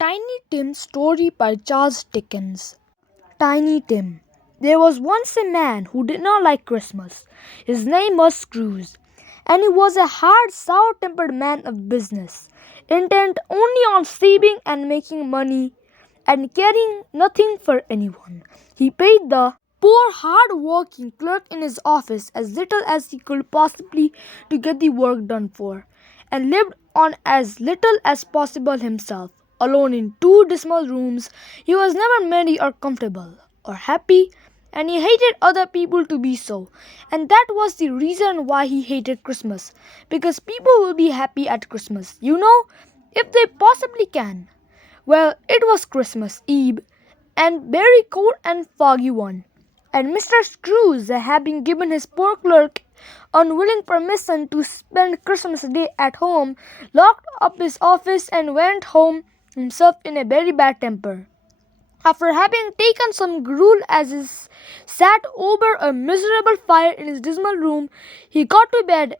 Tiny Tim story by Charles Dickens. Tiny Tim. There was once a man who did not like Christmas. His name was Scrooge, and he was a hard, sour-tempered man of business, intent only on saving and making money, and caring nothing for anyone. He paid the poor, hard-working clerk in his office as little as he could possibly to get the work done for, and lived on as little as possible himself. Alone in two dismal rooms, he was never merry or comfortable or happy, and he hated other people to be so. And that was the reason why he hated Christmas, because people will be happy at Christmas, if they possibly can. Well, it was Christmas Eve, and very cold and foggy one, and Mr. Scrooge, having given his poor clerk unwilling permission to spend Christmas Day at home, locked up his office and went home himself in a very bad temper. After having taken some gruel as he sat over a miserable fire in his dismal room, he got to bed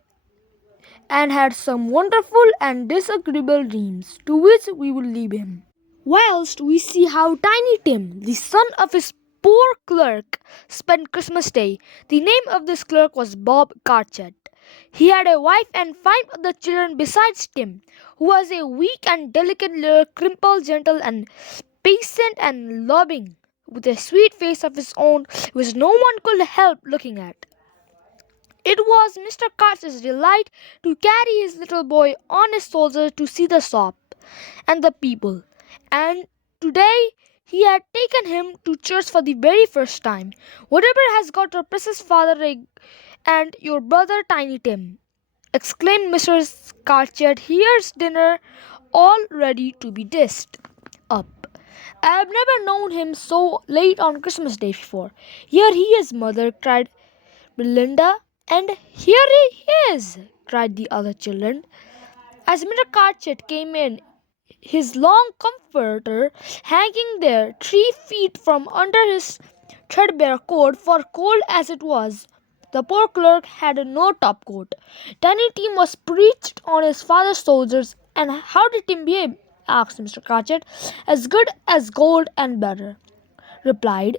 and had some wonderful and disagreeable dreams, to which we will leave him. Whilst we see how Tiny Tim, the son of his poor clerk, spent Christmas Day. The name of this clerk was Bob Cartchet. He had a wife and 5 other children besides Tim, who was a weak and delicate little cripple, gentle and patient and loving, with a sweet face of his own which no one could help looking at. It was Mr. Cartchet's delight to carry his little boy on his shoulders to see the shop and the people, and today he had taken him to church for the very first time. "Whatever has got your precious father and your brother Tiny Tim?" exclaimed Mrs. Cartchet. "Here's dinner all ready to be dished up. I've never known him so late on Christmas Day before." "Here he is, mother," cried Belinda. "And here he is," cried the other children. As Mr. Cartchet came in, his long comforter hanging there 3 feet from under his threadbare coat, for cold as it was, the poor clerk had no top coat. Tiny Tim was perched on his father's shoulders. "And how did Tim behave?" asked Mr. Cartchet. "As good as gold and better," replied.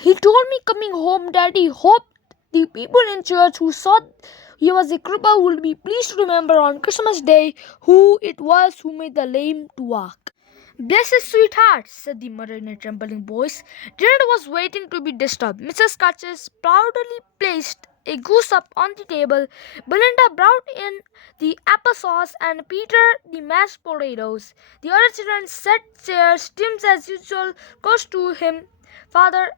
"He told me coming home that he hoped the people in church who saw he was a cripple would be pleased to remember on Christmas Day who it was who made the lame to walk." "Bless his sweet heart," said the mother in a trembling voice. Dinner was waiting to be dished up. Mrs. Cartchet proudly placed a goose up on the table. Belinda brought in the applesauce and Peter the mashed potatoes. The other children set chairs. Tim, as usual, close to him, father,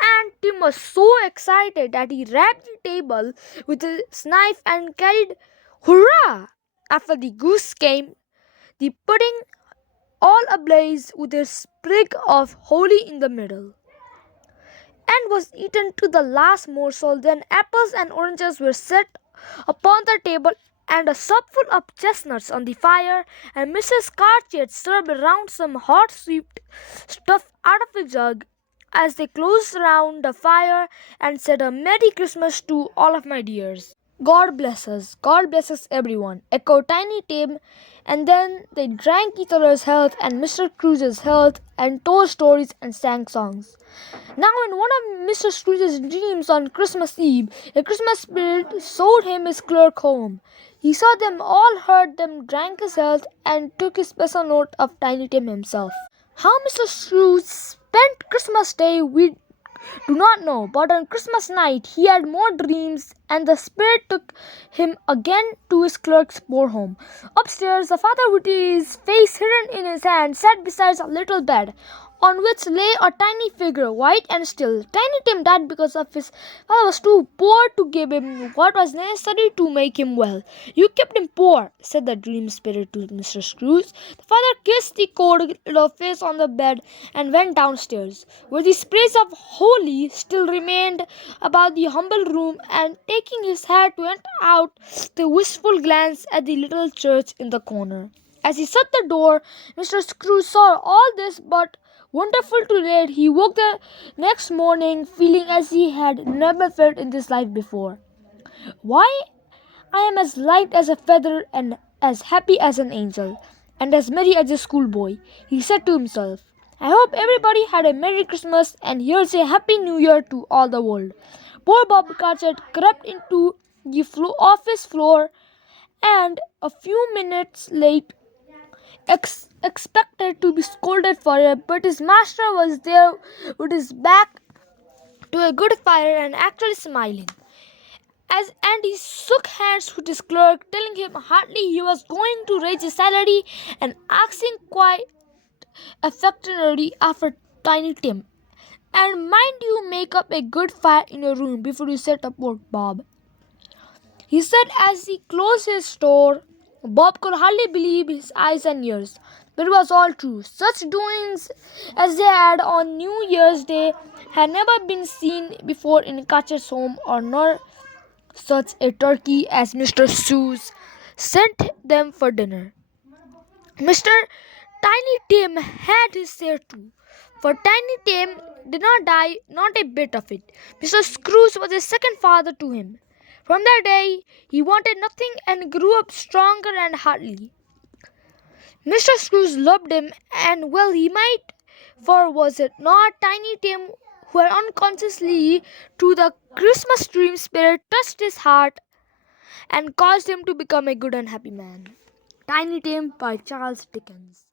and Tim was so excited that he rapped the table with his knife and carried "Hurrah!" After the goose came the pudding, all ablaze with a sprig of holly in the middle, and was eaten to the last morsel. Then apples and oranges were set upon the table, and a supful of chestnuts on the fire, and Mrs. Cartchet served around some hot sweet stuff out of a jug. As they closed round the fire and said a Merry Christmas to all of my dears. "God bless us everyone," echoed Tiny Tim, and then they drank each other's health and Mr. Scrooge's health, and told stories and sang songs. Now in one of Mr. Scrooge's dreams on Christmas Eve, a Christmas spirit showed him his clerk home. He saw them all, heard them, drank his health, and took his special note of Tiny Tim himself. How Mr. Scrooge spent Christmas Day we do not know, but on Christmas night he had more dreams, and the spirit took him again to his clerk's poor home. Upstairs, the father, with his face hidden in his hand, sat beside a little bed, on which lay a tiny figure, white and still. Tiny Tim died because of his father was too poor to give him what was necessary to make him well. "You kept him poor," said the dream spirit to Mr. Scrooge. The father kissed the cold little face on the bed and went downstairs, where the sprays of holly still remained about the humble room, and taking his hat went out the wistful glance at the little church in the corner. As he shut the door, Mr. Scrooge saw all this, but wonderful to relate, he woke the next morning feeling as he had never felt in this life before. "Why, I am as light as a feather and as happy as an angel, and as merry as a schoolboy. He said to himself, I hope everybody had a Merry Christmas and here's a Happy New Year to all the world. Poor Bob Cratchit crept into the office floor and a few minutes late expected to be scolded for it, but his master was there with his back to a good fire and actually smiling. And he shook hands with his clerk, telling him heartily he was going to raise his salary and asking quite affectionately after Tiny Tim. And mind you make up a good fire in your room before you set up work, Bob, he said as he closed his door. Bob could hardly believe his eyes and ears, but it was all true. Such doings as they had on New Year's Day had never been seen before in Cratchit's home, or nor such a turkey as Mr. Seuss sent them for dinner. Mr. Tiny Tim had his share too, for Tiny Tim did not die, not a bit of it. Mr. Scrooge was a second father to him. From that day, he wanted nothing and grew up stronger and hearty. Mr. Scrooge loved him, and well he might, for was it not Tiny Tim who had unconsciously, through the Christmas dream spirit, touched his heart and caused him to become a good and happy man? Tiny Tim by Charles Dickens.